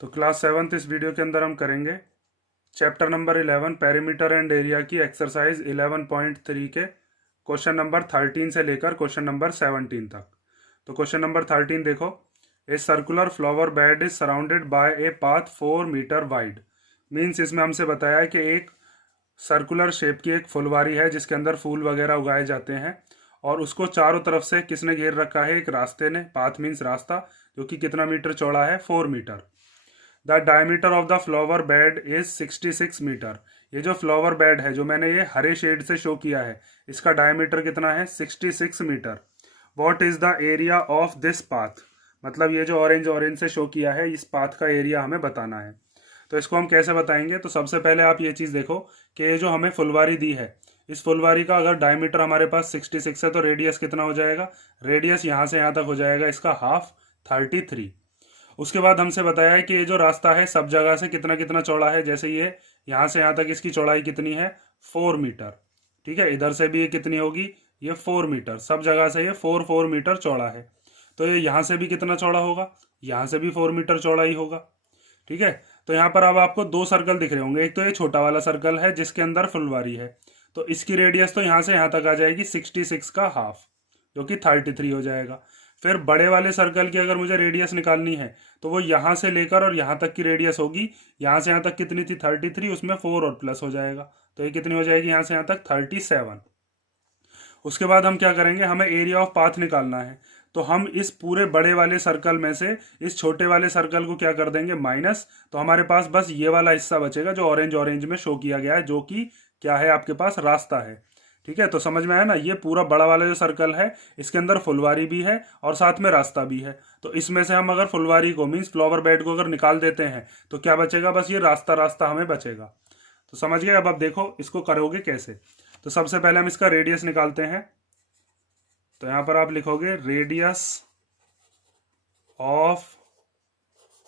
तो class 7th इस video के अंदर हम करेंगे chapter number 11 perimeter and area की एक्सरसाइज 11.3 के क्वेश्चन नंबर 13 से लेकर क्वेश्चन नंबर 17 तक। तो क्वेश्चन नंबर 13 देखो, a circular flower bed is surrounded by a path 4 metre wide. Means इसमें हमसे बताया है कि एक सर्कुलर शेप की एक फुलवारी है जिसके अंदर फूल वगैरह उगाए जाते हैं और उसको चारों तरफ से किसने घेर रखा है, एक रास्ते ने। पाथ मीन्स रास्ता, जो कि कितना मीटर चौड़ा है, 4 metre. The diameter of the flower bed is 66 metre. ये जो फ्लावर बेड है जो मैंने ये हरे शेड से शो किया है, इसका डायमीटर कितना है, 66 metre. What is the area of this path, मतलब ये जो ऑरेंज ऑरेंज से शो किया है, इस पाथ का एरिया हमें बताना है। तो इसको हम कैसे बताएंगे, तो सबसे पहले आप ये चीज़ देखो कि ये जो हमें फुलवारी दी है, इस फुलवारी का अगर डायमीटर हमारे पास 66 है तो रेडियस कितना हो जाएगा, रेडियस यहाँ से यहाँ तक हो जाएगा इसका हाफ, 33। उसके बाद हमसे बताया है कि ये जो रास्ता है सब जगह से कितना कितना चौड़ा है। जैसे ये यहाँ से यहाँ तक इसकी चौड़ाई कितनी है, 4 मीटर। ठीक है, इधर से भी ये कितनी होगी, ये 4 मीटर। सब जगह से ये 4 मीटर चौड़ा है। तो ये यहाँ से भी कितना चौड़ा होगा, यहाँ से भी 4 मीटर चौड़ा ही होगा। ठीक है, तो यहाँ पर अब आपको दो सर्कल दिख रहे होंगे। एक तो ये छोटा वाला सर्कल है जिसके अंदर फुलवारी है, तो इसकी रेडियस तो यहाँ से यहाँ तक आ जाएगी 66 का हाफ, जो कि 33 हो जाएगा। फिर बड़े वाले सर्कल की अगर मुझे रेडियस निकालनी है तो वो यहाँ से लेकर और यहाँ तक की रेडियस होगी। यहाँ से यहाँ तक कितनी थी, 33, उसमें 4 और प्लस हो जाएगा, तो ये कितनी हो जाएगी यहाँ से यहाँ तक, 37। उसके बाद हम क्या करेंगे, हमें एरिया ऑफ पाथ निकालना है। तो हम इस पूरे बड़े वाले सर्कल में से इस छोटे वाले सर्कल को क्या कर देंगे, माइनस। तो हमारे पास बस ये वाला हिस्सा बचेगा जो ऑरेंज ऑरेंज में शो किया गया है, जो कि क्या है, आपके पास रास्ता है। ठीक है, तो समझ में आया ना। ये पूरा बड़ा वाला जो सर्कल है इसके अंदर फुलवारी भी है और साथ में रास्ता भी है। तो इसमें से हम अगर फुलवारी को मीन्स फ्लावर बेड को अगर निकाल देते हैं तो क्या बचेगा, बस ये रास्ता रास्ता हमें बचेगा। तो समझ गए। अब आप देखो इसको करोगे कैसे। तो सबसे पहले हम इसका रेडियस निकालते हैं। तो यहां पर आप लिखोगे radius of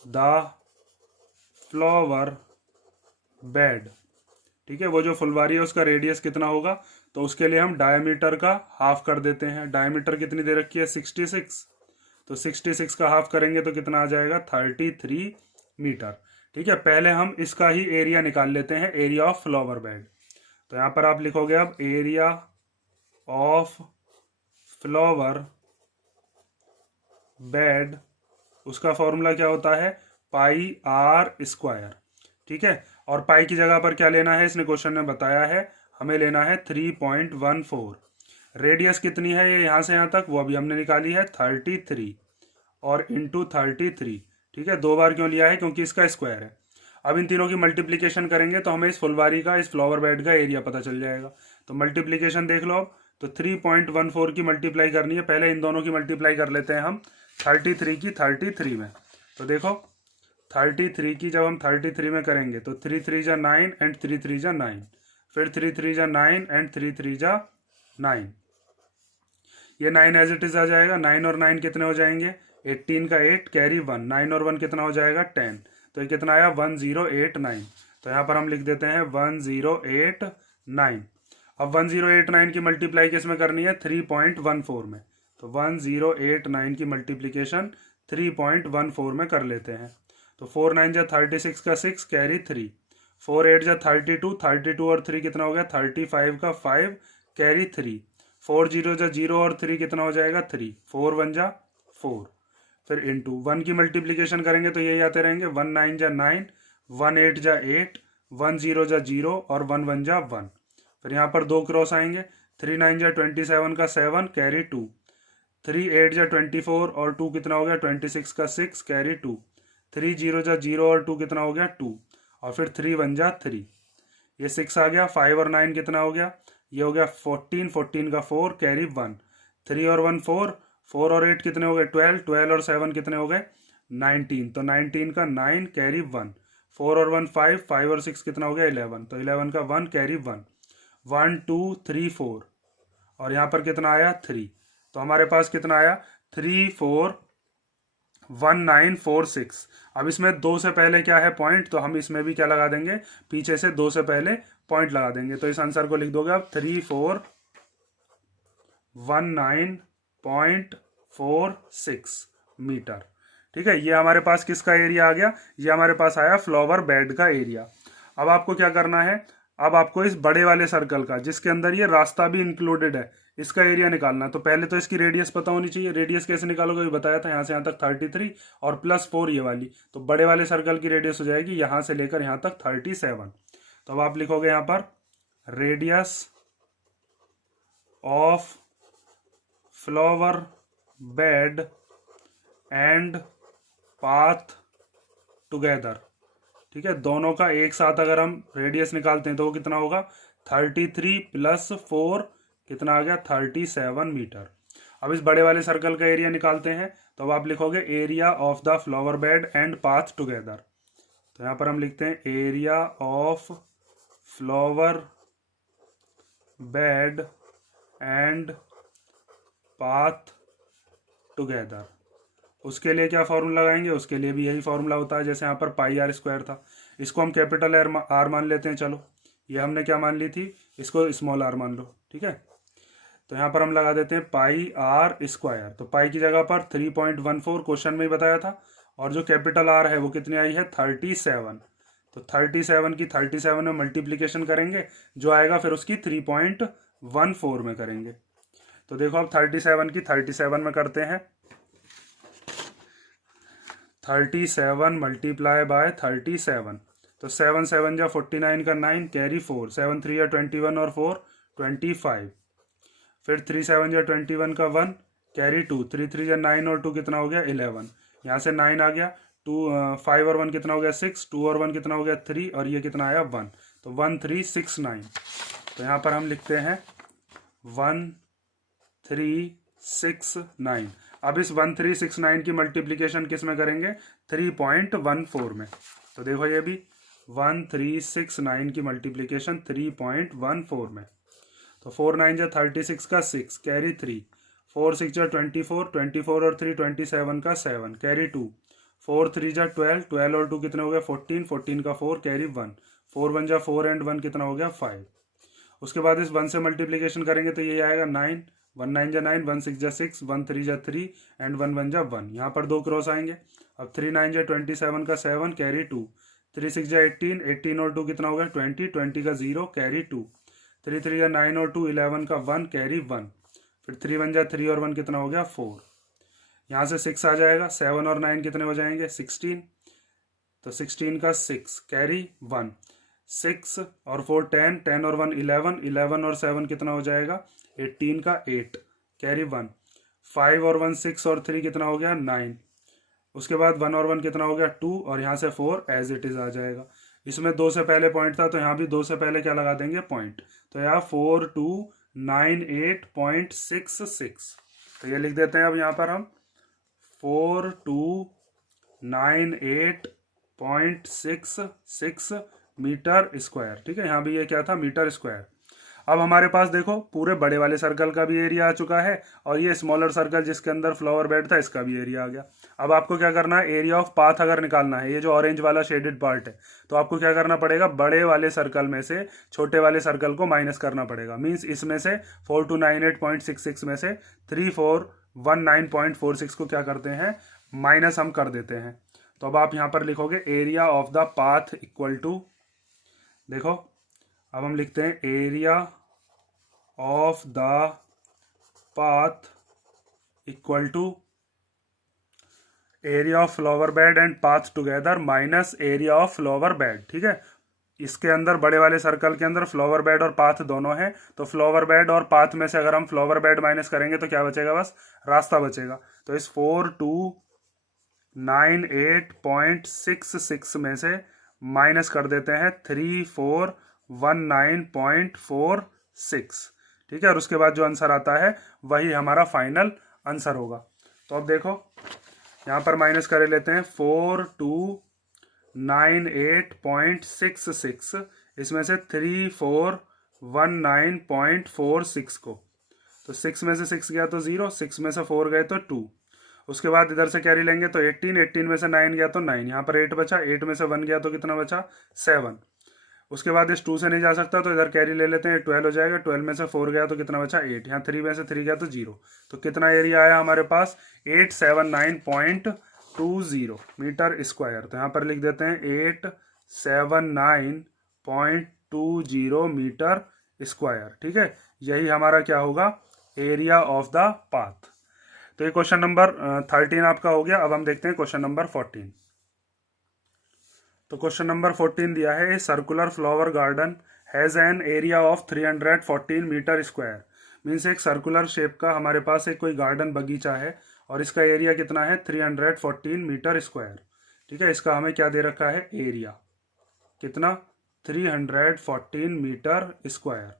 the flower bed. ठीक है, वो जो फुलवारी है उसका रेडियस कितना होगा, तो उसके लिए हम डायमीटर का हाफ कर देते हैं। डायमीटर कितनी दे रखी है, 66। तो 66 का हाफ करेंगे तो कितना आ जाएगा, 33 मीटर। ठीक है, पहले हम इसका ही एरिया निकाल लेते हैं, एरिया ऑफ फ्लावर बेड। तो यहां पर आप लिखोगे अब एरिया ऑफ फ्लावर बेड, उसका फॉर्मूला क्या होता है, पाई आर स्क्वायर। ठीक है, और पाई की जगह पर क्या लेना है, इसने क्वेश्चन में बताया है, हमें लेना है 3.14। रेडियस कितनी है ये यहाँ से यहाँ तक, वो अभी हमने निकाली है 33 और इंटू 33। ठीक है, दो बार क्यों लिया है, क्योंकि इसका स्क्वायर है। अब इन तीनों की मल्टीप्लीकेशन करेंगे तो हमें इस फुलवारी का, इस फ्लावर बेड का एरिया पता चल जाएगा। तो मल्टीप्लीकेशन देख लो अब। तो 3.14 की मल्टीप्लाई करनी है, पहले इन दोनों की मल्टीप्लाई कर लेते हैं हम 33 की 33 में। तो देखो 33 की जब हम 33 में करेंगे तो 3 3 जा 9 एंड 3 3 जा 9, फिर 3 3 जा 9 एंड 3 3 जा 9। ये 9 एज इट इज आ जाएगा। 9 और 9 कितने हो जाएंगे, 18 का 8 कैरी 1, 9 और 1 कितना हो जाएगा, 10। तो ये कितना आया, 1089। तो यहाँ पर हम लिख देते हैं 1089। अब 1089 की मल्टीप्लाई किस में करनी है, 3.14 में। तो 1089 की मल्टीप्लीकेशन 3.14 में कर लेते हैं। तो 4 9 जा 36 का 6 कैरी 3, 4 8 जा 32, 32 और 3 कितना हो गया, 35 का 5 कैरी 3, 4 0 जा 0 और 3 कितना हो जाएगा, 3, 4 1 जा 4। फिर इंटू 1 की मल्टीप्लीकेशन करेंगे तो यही आते रहेंगे, 1 9 जा 9, 1 8 जा 8, 1 0 जा 0 और 1 1 जा 1। फिर यहाँ पर दो क्रॉस आएंगे, 3 9 जा 27 का 7 कैरी 2, 3 8 जा 24 और 2 कितना हो गया, 26 का 6 कैरी 2, 3 0 जा 0 और 2 कितना हो गया, 2, और फिर 3 1 जा 3। ये 6 आ गया, 5 और 9 कितना हो गया, ये हो गया 14, 14 का 4 कैरी 1, 3 और 1 4, 4 और 8 कितने हो गए, 12, 12 और 7 कितने हो गए, 19। तो 19 का 9 कैरी 1, 4 और 1 5, 5 और 6 कितना हो गया, 11। तो 11 का 1 कैरी 1, 1 2 3 4 और यहाँ पर कितना आया, 3। तो हमारे पास कितना आया, 3 4 1 9 4 6। अब इसमें 2 से पहले क्या है, पॉइंट, तो हम इसमें भी क्या लगा देंगे, पीछे से 2 से पहले पॉइंट लगा देंगे। तो इस आंसर को लिख दोगे आप 3419.46 मीटर। ठीक है, ये हमारे पास किसका एरिया आ गया, ये हमारे पास आया फ्लावर बेड का एरिया। अब आपको क्या करना है, अब आपको इस बड़े वाले सर्कल का जिसके अंदर ये रास्ता भी इंक्लूडेड है इसका एरिया निकालना है। तो पहले तो इसकी रेडियस पता होनी चाहिए। रेडियस कैसे निकालोगे, ये बताया था, यहाँ से यहाँ तक 33 और +4 ये वाली। तो बड़े वाले सर्कल की रेडियस हो जाएगी यहाँ से लेकर यहाँ तक 37। तो अब आप लिखोगे यहाँ पर radius of flower bed and path together. ठीक है, दोनों का एक साथ अगर हम रेडियस निकालते हैं तो वो कितना होगा, 33 + 4 कितना आ गया, 37 मीटर। अब इस बड़े वाले सर्कल का एरिया निकालते हैं। तो अब आप लिखोगे area of the flower bed and path together. तो यहाँ पर हम लिखते हैं area of flower bed and path together. उसके लिए क्या फॉर्मूला लगाएंगे, उसके लिए भी यही फॉर्मूला होता है जैसे यहाँ पर πr² था। इसको हम कैपिटल आर मान लेते हैं। चलो, ये हमने क्या मान ली थी, इसको स्मॉल आर मान लो। ठीक है, तो यहाँ पर हम लगा देते हैं πr²। तो पाई की जगह पर 3.14 क्वेश्चन में ही बताया था, और जो कैपिटल आर है वो कितनी आई है, 37। तो 37 की 37 में मल्टीप्लीकेशन करेंगे, जो आएगा फिर उसकी 3.14 में करेंगे। तो देखो अब 37 की 37 में करते हैं। 37 मल्टीप्लाई बाय 37, तो 7 7 जा 49 का 9 कैरी 4, 7 3 या 21 और 4 25, फिर 3 7 जा 21 का 1 कैरी 2, 3 3 जा 9 और 2 कितना हो गया 11, यहाँ से 9 आ गया, 2 5 और 1 कितना हो गया 6, 2 और 1 कितना हो गया 3 और ये कितना आया 1, तो 1 3 6 9। तो यहाँ पर हम लिखते हैं 1 3 6 9। अब इस 1 3 6 9 की मल्टीप्लीकेशन किस में करेंगे, 3.14 में। तो देखो ये भी 1 3 6 9 की मल्टीप्लीकेशन 3.14 में। तो 4 9 जा 36 का 6 कैरी 3, 4 6 जा 24, 24 और 3 27 का 7 कैरी 2, 4 3 जा 12, 12 और 2 कितने हो गया 14, 14 का 4 कैरी 1, 4 1 जा 4 एंड 1 कितना हो गया 5। उसके बाद इस 1 से मल्टीप्लीकेशन करेंगे तो ये आएगा 9, 1 9 जा 9, 1 6 जा 6, 1 3 जा 3 एंड 1 1 जा 1। यहाँ पर 2 क्रॉस आएंगे। अब 3 9 जा 27 का 7 कैरी 2, 3 6 जा 18, 18 और 2 कितना हो गया 20, 20 का 0 कैरी 2, 3 3 जा 9 और 2 11 का 1 कैरी 1, फिर 3 1 जा 3 और 1 कितना हो गया 4। यहाँ से 6 आ जाएगा, 7 और 9 कितने हो जाएंगे 16, तो 16 का 6 कैरी 1, 6 और 4 10, 10 और 1 11, 11 और 7 कितना हो जाएगा 18 का 8 कैरी 1, 5 और 1 6 और 3 कितना हो गया 9। उसके बाद 1 और 1 कितना हो गया 2 और यहाँ से 4 एज इट इज आ जाएगा। इसमें 2 से पहले पॉइंट था तो यहाँ भी 2 से पहले क्या लगा देंगे पॉइंट। तो यहाँ 4298.66। तो ये लिख देते हैं अब यहाँ पर हम 4298.66 मीटर स्क्वायर। ठीक है, यहाँ भी ये क्या था मीटर स्क्वायर। अब हमारे पास देखो पूरे बड़े वाले सर्कल का भी एरिया आ चुका है और ये स्मॉलर सर्कल जिसके अंदर फ्लावर बेड था इसका भी एरिया आ गया। अब आपको क्या करना है, एरिया ऑफ पाथ अगर निकालना है, ये जो ऑरेंज वाला शेडेड पार्ट है, तो आपको क्या करना पड़ेगा, बड़े वाले सर्कल में से छोटे वाले सर्कल को माइनस करना पड़ेगा। मीन्स इसमें से 4298.66 में से 3419.46 को क्या करते हैं, माइनस हम कर देते हैं। तो अब आप यहाँ पर लिखोगे area of the path equal to, देखो अब हम लिखते हैं area of the path equal to area of flower bed and path together minus area of flower bed. ठीक है, इसके अंदर बड़े वाले सर्कल के अंदर फ्लावर बेड और पाथ दोनों हैं, तो फ्लावर बेड और पाथ में से अगर हम फ्लावर बेड माइनस करेंगे तो क्या बचेगा, बस रास्ता बचेगा। तो इस 4298.66 में से माइनस कर देते हैं 3419.46। ठीक है, और उसके बाद जो आंसर आता है वही हमारा फाइनल आंसर होगा। तो अब देखो यहाँ पर माइनस कर लेते हैं 4298.66, इसमें से 3419.46 को, तो 6 में से 6 गया तो 0, 6 में से 4 गए तो 2। उसके बाद इधर से कैरी लेंगे तो 18, 18 में से 9 गया तो 9, यहाँ पर 8 बचा, 8 में से 1 गया तो कितना बचा 7। उसके बाद इस 2 से नहीं जा सकता तो इधर कैरी ले लेते हैं, 12 हो जाएगा, 12 में से 4 गया तो कितना बचा 8, यहाँ 3 में से 3 गया तो 0। तो कितना एरिया आया हमारे पास 879 879.20 मीटर स्क्वायर। तो यहाँ पर लिख देते हैं 879.20 मीटर स्क्वायर। ठीक है, यही हमारा क्या होगा, एरिया ऑफ द पाथ। तो ये क्वेश्चन नंबर 13 आपका हो गया। अब हम देखते हैं क्वेश्चन नंबर 14। तो क्वेश्चन नंबर 14 दिया है, circular flower garden has an area of 314 metre square. Means एक सर्कुलर शेप का हमारे पास एक कोई गार्डन बगीचा है और इसका एरिया कितना है, 314 मीटर स्क्वायर। ठीक है, इसका हमें क्या दे रखा है, एरिया कितना, 314 metre square.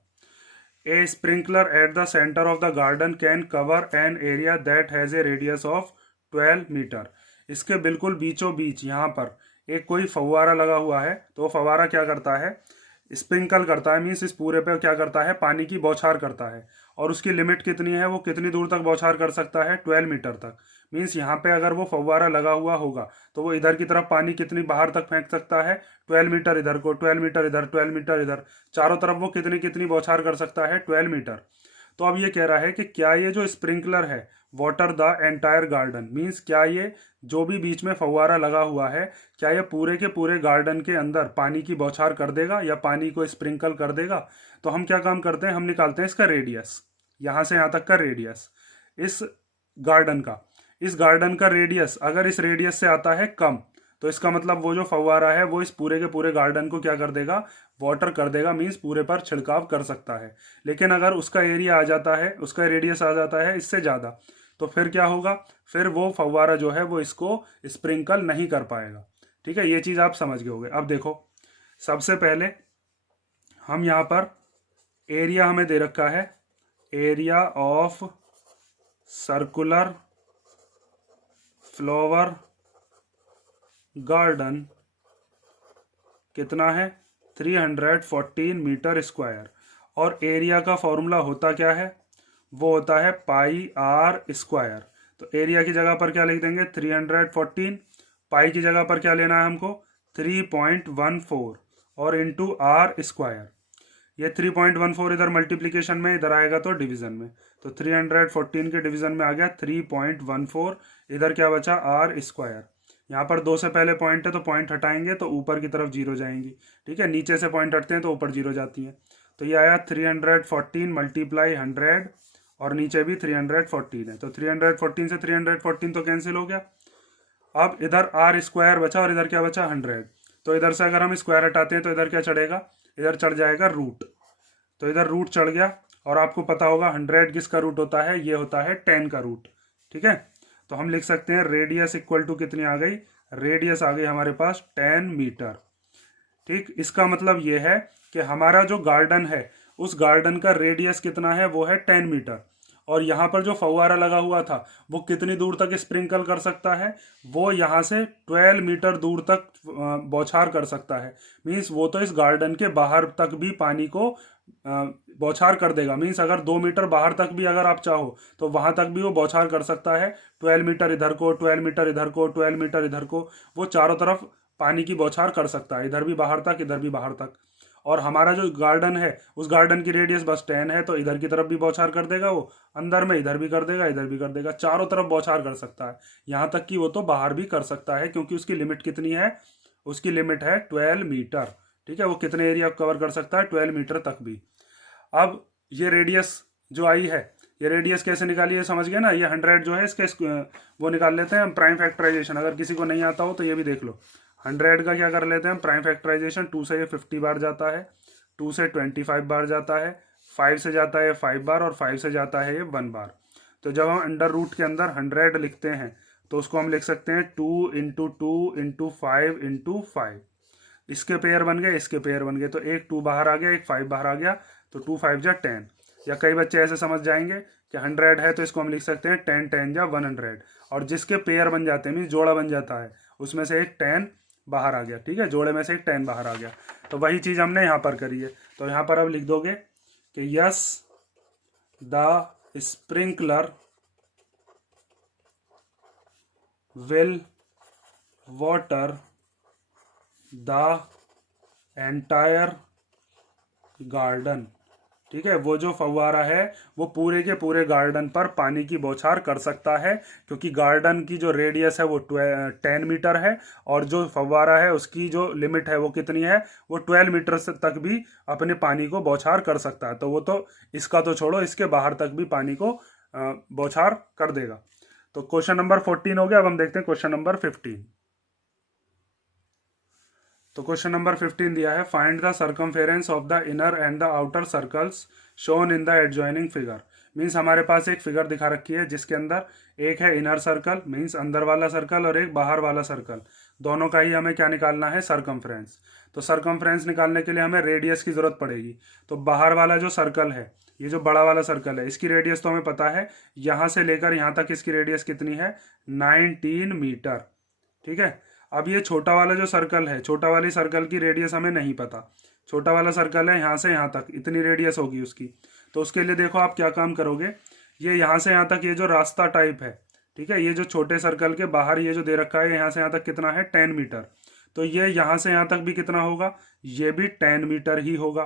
A sprinkler at the centre of the garden can cover an area that has a radius of 12 metre. इसके बिल्कुल बीचों बीच यहाँ पर एक कोई फव्वारा लगा हुआ है। तो वो फव्वारा क्या करता है, स्प्रिंकल करता है, मीन्स इस पूरे पे क्या करता है, पानी की बौछार करता है। और उसकी लिमिट कितनी है, वो कितनी दूर तक बौछार कर सकता है, 12 मीटर तक। मीन्स यहाँ पे अगर वो फव्वारा लगा हुआ होगा तो वो इधर की तरफ पानी कितनी बाहर तक फेंक सकता है, 12 मीटर इधर को, 12 मीटर इधर, 12 मीटर इधर, चारों तरफ वो कितनी कितनी बौछार कर सकता है, 12 मीटर। तो अब ये कह रहा है कि क्या ये जो स्प्रिंकलर है water the entire garden, means क्या ये जो भी बीच में फव्वारा लगा हुआ है, क्या ये पूरे के पूरे गार्डन के अंदर पानी की बौछार कर देगा या पानी को स्प्रिंकल कर देगा। तो हम क्या काम करते हैं, हम निकालते हैं इसका रेडियस, यहाँ से यहाँ तक का रेडियस इस गार्डन का। इस गार्डन का रेडियस अगर इस रेडियस से आता है कम, तो इसका मतलब वो जो फव्वारा है वो इस पूरे के पूरे गार्डन को क्या कर देगा, वाटर कर देगा, मीन्स पूरे पर छिड़काव कर सकता है। लेकिन अगर उसका एरिया आ जाता है, उसका रेडियस आ जाता है इससे ज़्यादा, तो फिर क्या होगा, फिर वो फव्वारा जो है वो इसको स्प्रिंकल नहीं कर पाएगा। ठीक है, ये चीज़ आप समझ गए होंगे। अब देखो, सबसे पहले हम यहाँ पर एरिया हमें दे रखा है, area of circular flower garden कितना है, 314 मीटर स्क्वायर। और एरिया का फॉर्मूला होता क्या है, वो होता है पाई आर स्क्वायर। तो एरिया की जगह पर क्या लिख देंगे, 314, पाई की जगह पर क्या लेना है हमको, 3.14 और इंटू आर स्क्वायर। ये 3.14 इधर मल्टीप्लीकेशन में, इधर आएगा तो डिवीजन में। तो 314 के डिवीजन में आ गया 3.14, इधर क्या बचा, आर स्क्वायर। यहाँ पर 2 से पहले पॉइंट है तो पॉइंट हटाएंगे तो ऊपर की तरफ जीरो जाएंगी। ठीक है, नीचे से पॉइंट हटते हैं तो ऊपर जीरो जाती है। तो ये आया 314 मल्टीप्लाई 100 और नीचे भी 314 है। तो 314 से 314 तो कैंसिल हो गया। अब इधर आर स्क्वायर बचा और इधर क्या बचा, 100। तो इधर से अगर हम स्क्वायर हटाते हैं तो इधर क्या चढ़ेगा, इधर चढ़ जाएगा रूट। तो इधर रूट चढ़ गया। और आपको पता होगा 100 किसका रूट होता है, ये होता है 10 का रूट। ठीक है, तो हम लिख सकते हैं रेडियस इक्वल टू कितनी आ गई, रेडियस आ गई हमारे पास 10 मीटर। ठीक, इसका मतलब ये है कि हमारा जो गार्डन है उस गार्डन का रेडियस कितना है, वो है 10 मीटर। और यहाँ पर जो फव्वारा लगा हुआ था वो कितनी दूर तक स्प्रिंकल कर सकता है, वो यहाँ से 12 मीटर दूर तक बौछार कर सकता है। मीन्स वो तो इस गार्डन के बाहर तक भी पानी को बौछार कर देगा। मीन्स अगर 2 मीटर बाहर तक भी अगर आप चाहो तो वहां तक भी वो बौछार कर सकता है। 12 मीटर इधर को, 12 मीटर इधर को, 12 मीटर इधर को, वो चारों तरफ पानी की बौछार कर सकता है, इधर भी बाहर तक, इधर भी बाहर तक। और हमारा जो गार्डन है उस गार्डन की रेडियस बस 10 है, तो इधर की तरफ भी बौछार कर देगा वो, अंदर में इधर भी कर देगा, इधर भी कर देगा, चारों तरफ बौछार कर सकता है। यहाँ तक कि वो तो बाहर भी कर सकता है, क्योंकि उसकी लिमिट कितनी है, उसकी लिमिट है 12 मीटर। ठीक है, वो कितने एरिया कवर कर सकता है, 12 मीटर तक भी। अब ये रेडियस जो आई है, ये रेडियस कैसे निकाली है समझ गए ना। ये 100 जो है इसके वो निकाल लेते हैं हम, प्राइम फैक्टराइजेशन। अगर किसी को नहीं आता हो तो ये भी देख लो। 100 का क्या कर लेते हैं प्राइम फैक्टराइजेशन, 2 से ये 50 बार जाता है, 2 से 25 बार जाता है, 5 से जाता है 5 बार और 5 से जाता है ये 1 बार। तो जब हम अंडर रूट के अंदर 100 लिखते हैं तो उसको हम लिख सकते हैं 2 इंटू 2 इंटू 5 इंटू 5। इसके पेयर बन गए, इसके पेयर बन गए, तो एक 2 बाहर आ गया, एक 5 बाहर आ गया, तो 2 5 जा 10। या कई बच्चे ऐसे समझ जाएंगे कि 100 है तो इसको हम लिख सकते हैं 10 10 जा 100। और जिसके पेयर बन जाते हैं, मीन जोड़ा बन जाता है, उसमें से एक 10 बाहर आ गया। ठीक है, जोड़े में से एक 10 बाहर आ गया। तो वही चीज़ हमने यहाँ पर करी है। तो यहाँ पर अब लिख दोगे कि yes the sprinkler will water the entire garden ठीक है, वो जो फव्वारा है वो पूरे के पूरे गार्डन पर पानी की बौछार कर सकता है, क्योंकि गार्डन की जो रेडियस है वो 10 मीटर है, और जो फव्वारा है उसकी जो लिमिट है वो कितनी है, वो 12 मीटर से तक भी अपने पानी को बौछार कर सकता है। तो वो तो इसका तो छोड़ो, इसके बाहर तक भी पानी को बौछार कर देगा। तो क्वेश्चन नंबर 14 हो गया। अब हम देखते हैं क्वेश्चन नंबर 15। तो क्वेश्चन नंबर 15 दिया है, find the circumference of the inner and the outer circles shown in the adjoining figure. Means हमारे पास एक फिगर दिखा रखी है जिसके अंदर एक है इनर सर्कल मीन्स अंदर वाला सर्कल और एक बाहर वाला सर्कल, दोनों का ही हमें क्या निकालना है, सर्कमफ्रेंस। तो सर्कमफ्रेंस निकालने के लिए हमें रेडियस की जरूरत पड़ेगी। तो बाहर वाला जो सर्कल है, ये जो बड़ा वाला सर्कल है, इसकी रेडियस तो हमें पता है, यहाँ से लेकर यहाँ तक इसकी रेडियस कितनी है, 19 मीटर। ठीक है। अब ये छोटा वाला जो सर्कल है, छोटा वाली सर्कल की रेडियस हमें नहीं पता। छोटा वाला सर्कल है यहाँ से यहाँ तक, इतनी रेडियस होगी उसकी। तो उसके लिए देखो आप क्या काम करोगे, ये यहाँ से यहाँ तक ये जो रास्ता टाइप है, ठीक है, ये जो छोटे सर्कल के बाहर ये जो दे रखा है, यहाँ से यहाँ तक कितना है, 10 मीटर। तो ये यहाँ से यहाँ तक भी कितना होगा, ये भी 10 मीटर ही होगा।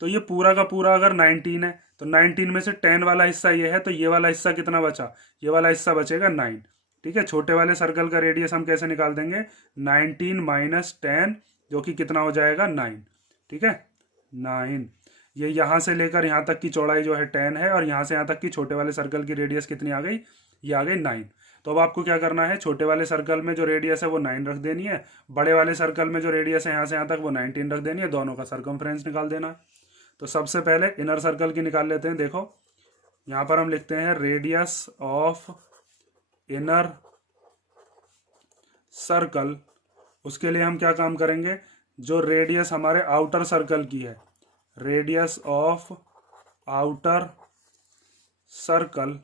तो ये पूरा का पूरा अगर 19 है, तो 19 में से 10 वाला हिस्सा ये है, तो ये वाला हिस्सा कितना बचा, ये वाला हिस्सा बचेगा 9। ठीक है। छोटे वाले सर्कल का रेडियस हम कैसे निकाल देंगे, 19 माइनस 10, जो कि कितना हो जाएगा, 9। ठीक है, 9। ये यहाँ से लेकर यहाँ तक की चौड़ाई जो है 10 है, और यहाँ से यहाँ तक की छोटे वाले सर्कल की रेडियस कितनी आ गई, ये आ गई 9। तो अब आपको क्या करना है, छोटे वाले सर्कल में जो रेडियस है वो 9 रख देनी है, बड़े वाले सर्कल में जो रेडियस है यहाँ से यहाँ तक वो 19 रख देनी है, दोनों का सर्कमफ्रेंस निकाल देना है। तो सबसे पहले इनर सर्कल की निकाल लेते हैं। देखो यहाँ पर हम लिखते हैं रेडियस ऑफ इनर सर्कल। उसके लिए हम क्या काम करेंगे, जो रेडियस हमारे आउटर सर्कल की है, रेडियस ऑफ आउटर सर्कल,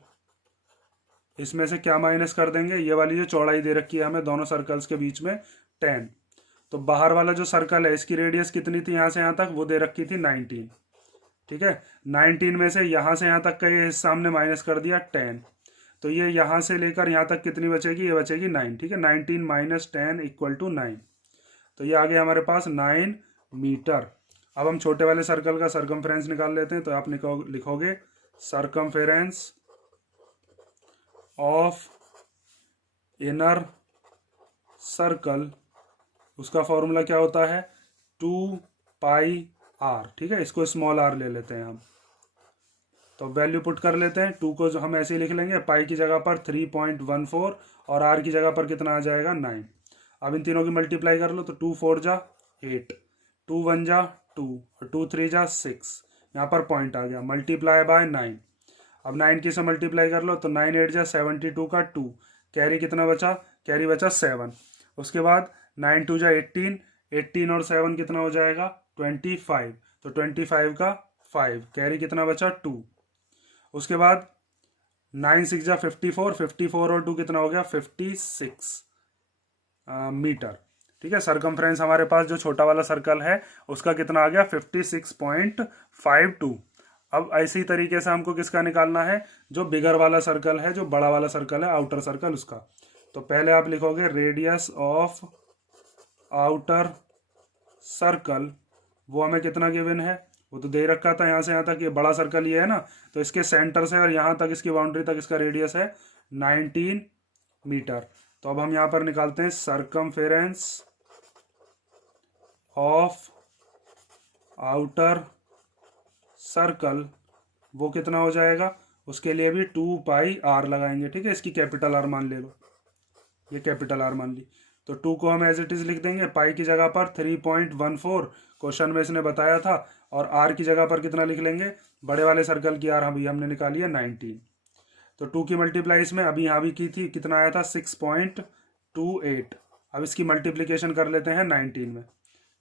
इसमें से क्या माइनस कर देंगे, ये वाली जो चौड़ाई दे रखी है हमें दोनों सर्कल्स के बीच में, 10। तो बाहर वाला जो सर्कल है इसकी रेडियस कितनी थी, यहाँ से यहाँ तक, वो दे रखी थी 19। ठीक है। 19 में से यहाँ तक का ये हिस्सा हमने माइनस कर दिया 10। तो ये यहाँ से लेकर यहाँ तक कितनी बचेगी, ये बचेगी 9। ठीक है, 19 माइनस 10 इक्वल टू 9। तो ये आ गया हमारे पास 9 मीटर। अब हम छोटे वाले सर्कल का सर्कमफ्रेंस निकाल लेते हैं। तो आप लिखोगे सर्कमफ्रेंस ऑफ इनर सर्कल, उसका फॉर्मूला क्या होता है, 2πr। ठीक है, इसको स्मॉल r ले लेते हैं हम। तो वैल्यू पुट कर लेते हैं, 2 को जो हम ऐसे ही लिख लेंगे, पाई की जगह पर 3.14 और r की जगह पर कितना आ जाएगा, 9। अब इन तीनों की मल्टीप्लाई कर लो, तो 2 4 जा 8, 2 1 जा 2 और 2 3 जा 6। यहाँ पर पॉइंट आ गया, मल्टीप्लाई बाय 9। अब 9 की से मल्टीप्लाई कर लो, तो 9 8 जा 72 का 2, कैरी कितना बचा, कैरी बचा 7। उसके बाद 9 2 जा 18, 18 और 7 कितना हो जाएगा, 25। तो 25 का 5, कैरी कितना बचा, 2। उसके बाद 9 6 जा 54, 54 और 2 कितना हो गया, 56 मीटर। ठीक है, सरकमफ्रेंस हमारे पास जो छोटा वाला सर्कल है उसका कितना आ गया, 56.52। अब ऐसी तरीके से हमको किसका निकालना है, जो बिगर वाला सर्कल है, जो बड़ा वाला सर्कल है आउटर सर्कल, उसका। तो पहले आप लिखोगे रेडियस ऑफ आउटर सर्कल, वो हमें कितना गिवन है, वो तो दे रखा था, यहाँ से यहाँ तक ये बड़ा सर्कल ये है ना, तो इसके सेंटर से और यहाँ तक इसकी बाउंड्री तक इसका रेडियस है 19 मीटर। तो अब हम यहाँ पर निकालते हैं सर्कमफेरेंस ऑफ आउटर सर्कल, वो कितना हो जाएगा, उसके लिए भी 2πr लगाएंगे। ठीक है, इसकी कैपिटल आर मान ले लो, ये कैपिटल आर मान ली। तो 2 को हम एज इट इज लिख देंगे, पाई की जगह पर 3.14 क्वेश्चन में इसने बताया था, और आर की जगह पर कितना लिख लेंगे, बड़े वाले सर्कल की आर अभी हमने निकाली है 19। तो 2 की मल्टीप्लाई इसमें अभी यहाँ भी की थी, कितना आया था 6.28। अब इसकी मल्टीप्लीकेशन कर लेते हैं 19 में।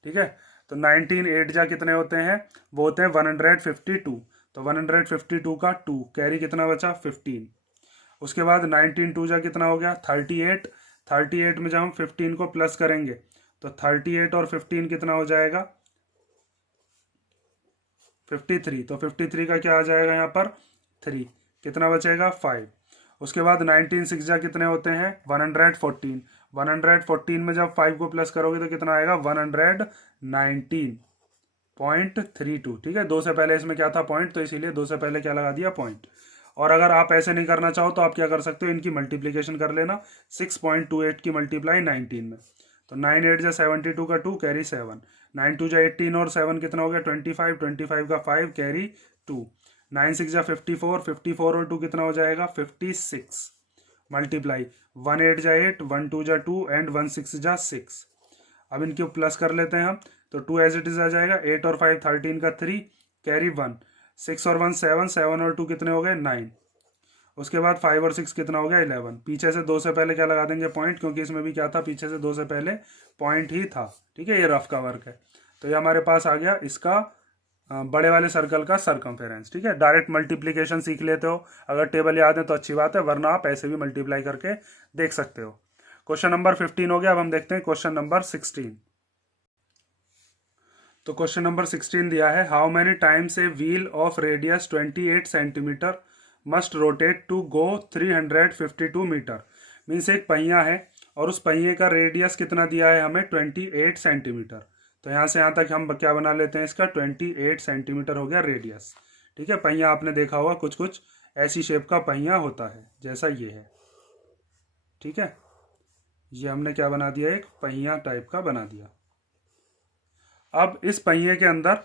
ठीक है, तो 19 8 जा कितने होते हैं, वो होते हैं 152। तो 152 का 2, कैरी कितना बचा 15। उसके बाद 19 2 जा कितना हो गया 38। 38 में जब हम 15 को प्लस करेंगे तो 38 और 15 कितना हो जाएगा 53। तो 53 का क्या आ जाएगा यहाँ पर 3, कितना बचेगा 5। उसके बाद 19 6 जा कितने होते हैं 114। 114 में जब 5 को प्लस करोगे तो कितना आएगा 119। 0.32, ठीक है। 2 से पहले इसमें क्या था पॉइंट, तो इसीलिए 2 से पहले क्या लगा दिया पॉइंट। और अगर आप ऐसे नहीं करना चाहो तो आप क्या कर सकते हो, इनकी मल्टीप्लिकेशन कर लेना। 6.28 की मल्टीप्लाई 19 में, तो 9 8 जा 72 का 2 कैरी 7, 9 2 जा 18 और 7 कितना हो गया 25, 25 का 5 कैरी 2, 9 6 जा 54, 54 और 2 कितना हो जाएगा 56, मल्टीप्लाई 1 8 जा 8, 1 2 जा 2 एंड 1 6 जा 6। अब इनके प्लस कर लेते हैं हम, तो 2 एज इट इज आ जाएगा, 8 और 5 13 का 3 कैरी 1, 6 और 1 7, 7 और 2 कितने हो गए 9। उसके बाद 5 और 6 कितना हो गया 11। पीछे से 2 से पहले क्या लगा देंगे पॉइंट, क्योंकि इसमें भी क्या था पीछे से 2 से पहले पॉइंट ही था, ठीक है। ये रफ का वर्क है। तो ये हमारे पास आ गया इसका बड़े वाले सर्कल का सरकमफेरेंस, ठीक है। डायरेक्ट मल्टीप्लीकेशन सीख लेते हो, अगर टेबल याद है तो अच्छी बात है, वरना आप ऐसे भी मल्टीप्लाई करके देख सकते हो। क्वेश्चन नंबर 15 हो गया। अब हम देखते हैं क्वेश्चन नंबर 16। तो क्वेश्चन नंबर 16 दिया है, how many times a wheel of radius 28 centimetre must rotate to go 352 metre. Means एक पहिया है और उस पहिए का रेडियस कितना दिया है हमें 28 सेंटीमीटर। तो यहाँ से यहाँ तक हम क्या बना लेते हैं, इसका 28 सेंटीमीटर हो गया रेडियस, ठीक है। पहिया आपने देखा होगा कुछ कुछ ऐसी शेप का पहिया होता है जैसा ये है, ठीक है। ये हमने क्या बना दिया, एक पहिया टाइप का बना दिया। अब इस पहिए के अंदर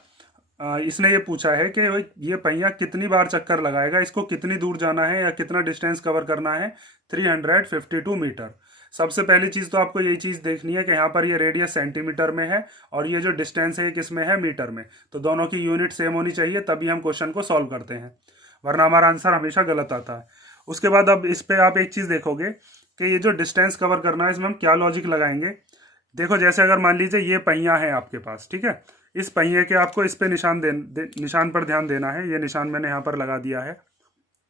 इसने ये पूछा है कि ये पहिया कितनी बार चक्कर लगाएगा, इसको कितनी दूर जाना है या कितना डिस्टेंस कवर करना है 352 मीटर। सबसे पहली चीज़ तो आपको यही चीज़ देखनी है कि यहाँ पर ये रेडियस सेंटीमीटर में है और ये जो डिस्टेंस है किस में है, मीटर में। तो दोनों की यूनिट सेम होनी चाहिए, तभी हम क्वेश्चन को सॉल्व करते हैं, वरना हमारा आंसर हमेशा गलत आता है। उसके बाद अब इस पर आप एक चीज़ देखोगे कि ये जो डिस्टेंस कवर करना है इसमें हम क्या लॉजिक लगाएंगे। देखो जैसे अगर मान लीजिए ये पहिया है आपके पास, ठीक है। इस पहिए के आपको इस पे निशान निशान पर ध्यान देना है। ये निशान मैंने यहाँ पर लगा दिया है,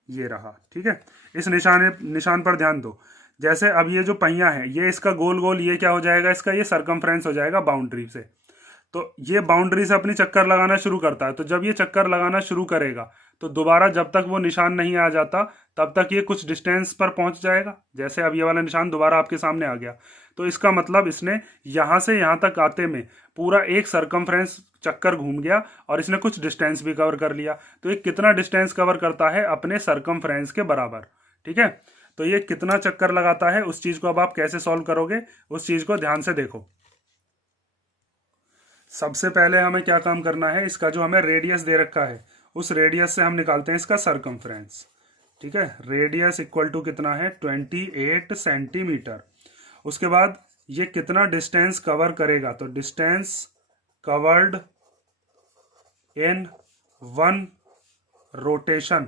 ये रहा, ठीक है। इस निशान पर ध्यान दो। जैसे अब ये जो पहिया है ये इसका गोल गोल ये क्या हो जाएगा, इसका ये सरकमफ्रेंस हो जाएगा बाउंड्री से। तो ये बाउंड्री से अपनी चक्कर लगाना शुरू करता है। तो जब ये चक्कर लगाना शुरू करेगा तो दोबारा जब तक वो निशान नहीं आ जाता तब तक ये कुछ डिस्टेंस पर पहुंच जाएगा। जैसे अब ये वाला निशान दोबारा आपके सामने आ गया, तो इसका मतलब इसने यहाँ से यहाँ तक आते में पूरा एक सरकमफ्रेंस चक्कर घूम गया और इसने कुछ डिस्टेंस भी कवर कर लिया। तो ये कितना डिस्टेंस कवर करता है, अपने सरकमफ्रेंस के बराबर, ठीक है। तो ये कितना चक्कर लगाता है उस चीज को अब आप कैसे सॉल्व करोगे, उस चीज को ध्यान से देखो। सबसे पहले हमें क्या काम करना है, इसका जो हमें रेडियस दे रखा है उस रेडियस से हम निकालते हैं इसका सरकमफ्रेंस, ठीक है। रेडियस इक्वल टू कितना है 28 सेंटीमीटर। उसके बाद ये कितना डिस्टेंस कवर करेगा, तो डिस्टेंस कवर्ड इन 1 रोटेशन,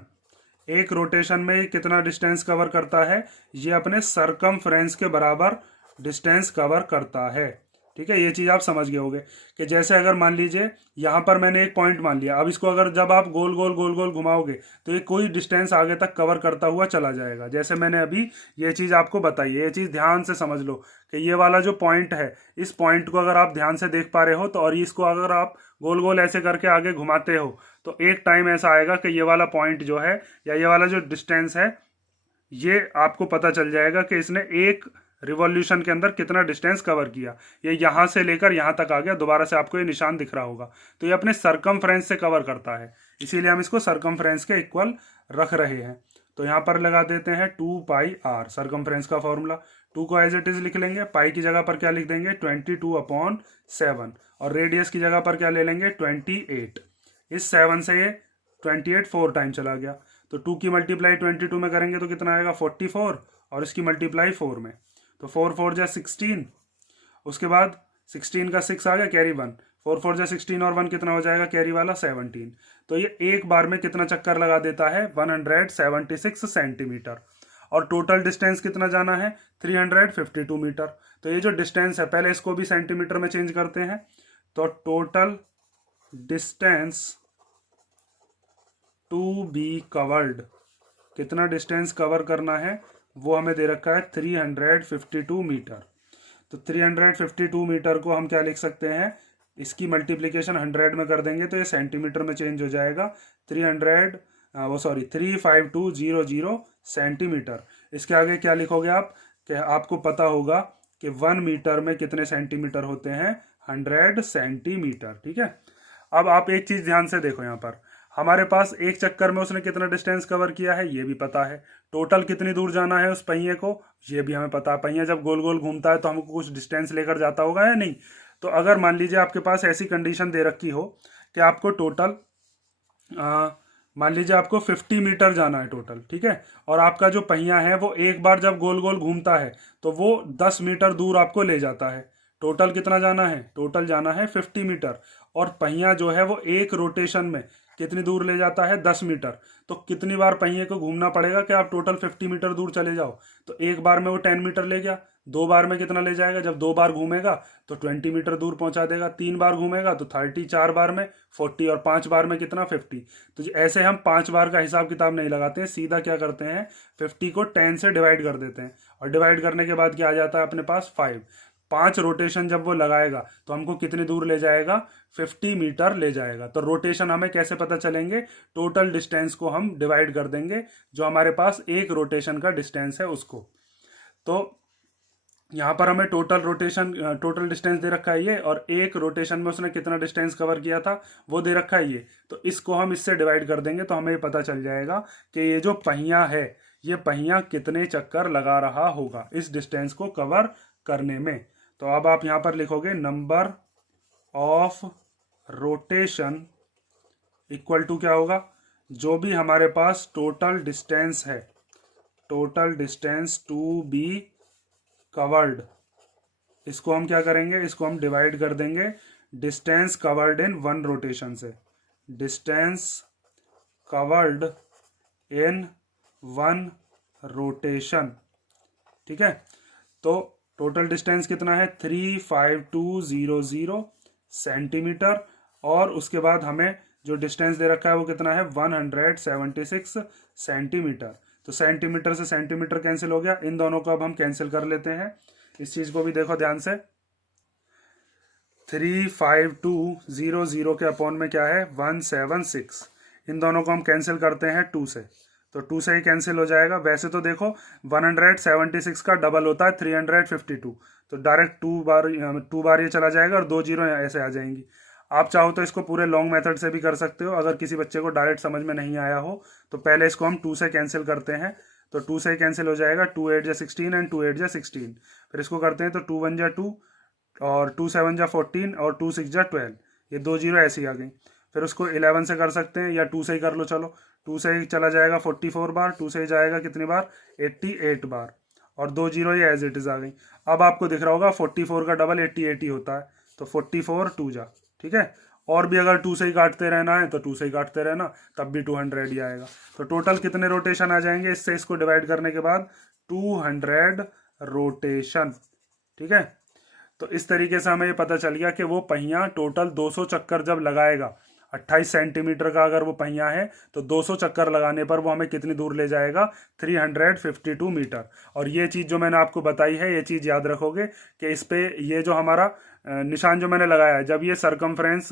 एक रोटेशन में ये कितना डिस्टेंस कवर करता है, ये अपने सरकमफ्रेंस के बराबर डिस्टेंस कवर करता है, ठीक है। ये चीज़ आप समझ गए होंगे कि जैसे अगर मान लीजिए यहाँ पर मैंने एक पॉइंट मान लिया, अब इसको अगर जब आप गोल गोल गोल गोल घुमाओगे तो ये कोई डिस्टेंस आगे तक कवर करता हुआ चला जाएगा। जैसे मैंने अभी ये चीज़ आपको बताई है, ये चीज़ ध्यान से समझ लो कि ये वाला जो पॉइंट है, इस पॉइंट को अगर आप ध्यान से देख पा रहे हो तो, और इसको अगर आप गोल गोल ऐसे करके आगे घुमाते हो तो एक टाइम ऐसा आएगा कि ये वाला पॉइंट जो है या ये वाला जो डिस्टेंस है ये आपको पता चल जाएगा कि इसने एक रिवॉल्यूशन के अंदर कितना डिस्टेंस कवर किया। ये यहाँ से लेकर यहाँ तक आ गया, दोबारा से आपको ये निशान दिख रहा होगा। तो ये अपने सरकमफ्रेंस से कवर करता है, इसीलिए हम इसको सरकमफ्रेंस के इक्वल रख रहे हैं। तो यहाँ पर लगा देते हैं 2 पाई आर, सरकमफ्रेंस का फॉर्मूला। 2 को एज इट इज लिख लेंगे, पाई की जगह पर क्या लिख देंगे 22/7, और रेडियस की जगह पर क्या ले लेंगे 28। इस 7 से ये 28 4 टाइम चला गया, तो 2 की मल्टीप्लाई 22 में करेंगे तो कितना आएगा 44, और इसकी मल्टीप्लाई 4 में, तो 4 4 जा 16। उसके बाद 16 का 6 आ गया कैरी 1, 4 4 जा 16 और 1 कितना हो जाएगा कैरी वाला 17। तो ये एक बार में कितना चक्कर लगा देता है 176 सेंटीमीटर, और टोटल डिस्टेंस कितना जाना है 352 मीटर। तो ये जो डिस्टेंस है, पहले इसको भी सेंटीमीटर में चेंज करते हैं, तो total distance to be covered, कितना डिस्टेंस कवर करना है वो हमें दे रखा है 352 मीटर। तो 352 मीटर को हम क्या लिख सकते हैं, इसकी मल्टीप्लिकेशन 100 में कर देंगे तो ये सेंटीमीटर में चेंज हो जाएगा। 35200 सेंटीमीटर। इसके आगे क्या लिखोगे आप, कि आपको पता होगा कि 1 मीटर में कितने सेंटीमीटर होते हैं 100 सेंटीमीटर, ठीक है। अब आप एक चीज ध्यान से देखो, यहाँ पर हमारे पास एक चक्कर में उसने कितना डिस्टेंस कवर किया है ये भी पता है, टोटल कितनी दूर जाना है उस पहिए को ये भी हमें पता है। पहिया जब गोल गोल घूमता है तो हमको कुछ डिस्टेंस लेकर जाता होगा या नहीं। तो अगर मान लीजिए आपके पास ऐसी कंडीशन दे रखी हो कि आपको टोटल मान लीजिए आपको 50 मीटर जाना है टोटल, ठीक है, और आपका जो पहिया है वो एक बार जब गोल गोल घूमता है तो वो 10 मीटर दूर आपको ले जाता है। टोटल कितना जाना है, टोटल जाना है 50 मीटर, और पहिया जो है वो एक रोटेशन में कितनी दूर ले जाता है, 10 मीटर। तो कितनी बार पहिए को घूमना पड़ेगा कि आप टोटल 50 मीटर दूर चले जाओ। तो एक बार में वो 10 मीटर ले गया, दो बार में कितना ले जाएगा, जब दो बार घूमेगा तो 20 मीटर दूर पहुंचा देगा, तीन बार घूमेगा तो 30, चार बार में 40, और पांच बार में कितना, 50। तो ऐसे हम पांच बार का हिसाब किताब नहीं लगाते हैं, सीधा क्या करते हैं 50 को 10 से डिवाइड कर देते हैं, और डिवाइड करने के बाद क्या आ जाता है अपने पास 5। पांच रोटेशन जब वो लगाएगा तो हमको कितनी दूर ले जाएगा, 50 मीटर ले जाएगा। तो रोटेशन हमें कैसे पता चलेंगे, टोटल डिस्टेंस को हम डिवाइड कर देंगे जो हमारे पास एक रोटेशन का डिस्टेंस है उसको। तो यहाँ पर हमें टोटल रोटेशन टोटल डिस्टेंस दे रखा है ये, और एक रोटेशन में उसने कितना डिस्टेंस कवर किया था वो दे रखा है ये। तो इसको हम इससे डिवाइड कर देंगे तो हमें ये पता चल जाएगा कि ये जो पहिया है ये पहिया कितने चक्कर लगा रहा होगा इस डिस्टेंस को कवर करने में। तो अब आप यहाँ पर लिखोगे number of rotation equal to क्या होगा, जो भी हमारे पास टोटल डिस्टेंस है, total distance to be covered, इसको हम क्या करेंगे, इसको हम डिवाइड कर देंगे distance covered in one rotation से, distance covered in one rotation, ठीक है। तो टोटल डिस्टेंस कितना है 35200 सेंटीमीटर, और उसके बाद हमें जो डिस्टेंस दे रखा है वो कितना है 176 सेंटीमीटर। तो सेंटीमीटर से सेंटीमीटर कैंसिल हो गया, इन दोनों को अब हम कैंसिल कर लेते हैं। इस चीज को भी देखो ध्यान से, 35200 के अपॉन में क्या है 176, इन दोनों को हम कैंसिल करते हैं 2 से, तो 2 से ही कैंसिल हो जाएगा। वैसे तो देखो 176 का डबल होता है 352, तो डायरेक्ट टू बार ये चला जाएगा और दो जीरो ऐसे आ जाएंगी। आप चाहो तो इसको पूरे लॉन्ग मेथड से भी कर सकते हो, अगर किसी बच्चे को डायरेक्ट समझ में नहीं आया हो तो पहले इसको हम 2 से कैंसिल करते हैं, तो 2 से ही कैंसिल हो जाएगा, 2 8 जा 16 एंड 2 8 जा 16। फिर इसको करते हैं तो 2 1 जा 2 और 2 7 जा 14 और 2 6 जा 12, ये दो जीरो ऐसी आ गई। फिर उसको 11 से कर सकते हैं या 2 से ही कर लो, चलो 2 से ही चला जाएगा 44 बार, 2 से ही जाएगा कितनी बार 88 बार, और दो जीरो ये एज इट इज आ गई। अब आपको दिख रहा होगा 44 का डबल 88 होता है, तो 44 2 जा, ठीक है। और भी अगर 2 से ही काटते रहना है तो 2 से ही काटते रहना, तब भी 200 ही आएगा। तो टोटल कितने रोटेशन आ जाएंगे इससे इसको डिवाइड करने के बाद, 200 रोटेशन, ठीक है। तो इस तरीके से हमें ये पता चल गया कि वो पहिया टोटल 200 चक्कर जब लगाएगा, 28 सेंटीमीटर का अगर वो पहिया है तो 200 चक्कर लगाने पर वो हमें कितनी दूर ले जाएगा, 352 मीटर। और ये चीज़ जो मैंने आपको बताई है ये चीज़ याद रखोगे कि इस पे ये जो हमारा निशान जो मैंने लगाया है, जब ये सरकमफ्रेंस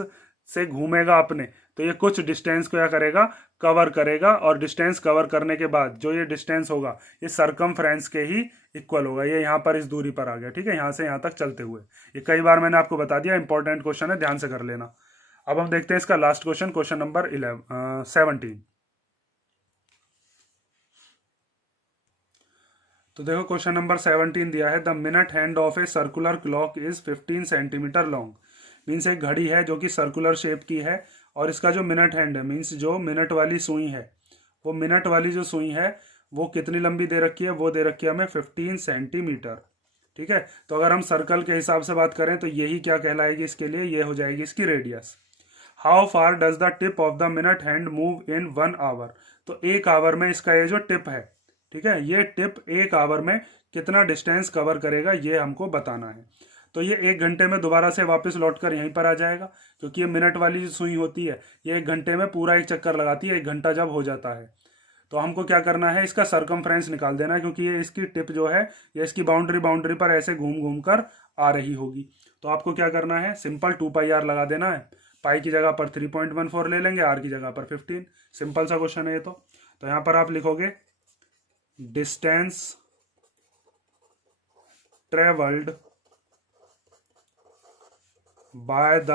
से घूमेगा अपने तो ये कुछ डिस्टेंस को क्या करेगा, कवर करेगा, और डिस्टेंस कवर करने के बाद जो ये डिस्टेंस होगा ये सरकमफ्रेंस के ही इक्वल होगा। ये यहाँ पर इस दूरी पर आ गया, ठीक है, यहाँ से यहाँ तक चलते हुए। ये कई बार मैंने आपको बता दिया, इंपॉर्टेंट क्वेश्चन है, ध्यान से कर लेना। अब हम देखते हैं इसका लास्ट क्वेश्चन, क्वेश्चन नंबर 17। तो देखो क्वेश्चन नंबर 17 दिया है, the minute hand of a circular clock is 15 centimetre long. Means एक घड़ी है जो कि सर्कुलर शेप की है, और इसका जो मिनट हैंड है, मीन्स जो मिनट वाली सुई है, वो मिनट वाली जो सुई है वो कितनी लंबी दे रखी है, वो दे रखी है हमें 15 सेंटीमीटर, ठीक है। तो अगर हम सर्कल के हिसाब से बात करें तो यही क्या कहलाएगी इसके लिए, ये हो जाएगी इसकी radius. How far does the tip of the minute hand move in 1 hour. तो एक आवर में इसका ये जो टिप है, ठीक है, ये टिप एक आवर में कितना डिस्टेंस कवर करेगा ये हमको बताना है। तो ये एक घंटे में दोबारा से वापस लौटकर यहीं पर आ जाएगा, क्योंकि ये मिनट वाली जो सुई होती है ये एक घंटे में पूरा एक चक्कर लगाती है, एक घंटा जब हो जाता है। तो हमको क्या करना है, इसका सरकमफ्रेंस निकाल देना है, क्योंकि ये इसकी टिप जो है ये इसकी बाउंड्री पर ऐसे घूम घूम कर आ रही होगी। तो आपको क्या करना है, सिंपल 2πr लगा देना है, पाई की जगह पर 3.14 ले लेंगे, आर की जगह पर 15। सिंपल सा क्वेश्चन है ये। तो यहाँ पर आप लिखोगे distance travelled by the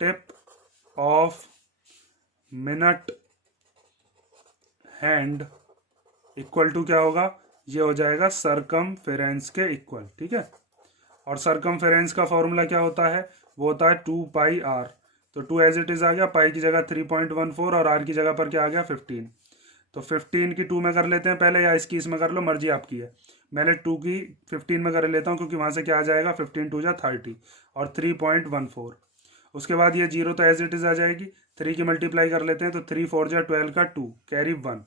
tip of minute hand equal to क्या होगा, ये हो जाएगा सरकमफेरेंस के इक्वल, ठीक है। और सरकमफेरेंस का फॉर्मूला क्या होता है, वो होता है 2πr। तो 2 एज इट इज आ गया, पाई की जगह 3.14 और आर की जगह पर क्या आ गया 15। तो 15 की 2 में कर लेते हैं पहले, या इसकी इसमें कर लो, मर्जी आपकी है। मैंने 2 की 15 में कर लेता हूँ, क्योंकि वहाँ से क्या आ जाएगा 15 2 जा 30 और 3.14। उसके बाद ये 0 तो एज इट इज आ जाएगी, 3 की मल्टीप्लाई कर लेते हैं, तो 3 4 जा 12 का 2 कैरी 1,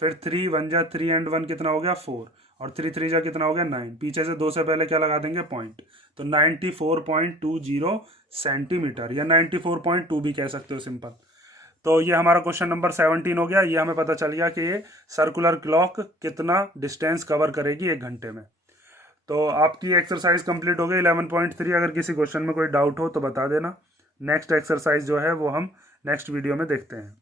फिर 3 1 जा 3 एंड 1 कितना हो गया 4, और 3 3 जा कितना हो गया 9, पीछे से 2 से पहले क्या लगा देंगे पॉइंट, तो 94.20 सेंटीमीटर, या 94.2 भी कह सकते हो सिंपल। तो ये हमारा क्वेश्चन नंबर 17 हो गया। ये हमें पता चल गया कि ये सर्कुलर क्लॉक कितना डिस्टेंस कवर करेगी 1 घंटे में। तो आपकी एक्सरसाइज कंप्लीट हो गई 11.3। अगर किसी क्वेश्चन में कोई डाउट हो तो बता देना। नेक्स्ट एक्सरसाइज जो है वो हम नेक्स्ट वीडियो में देखते हैं।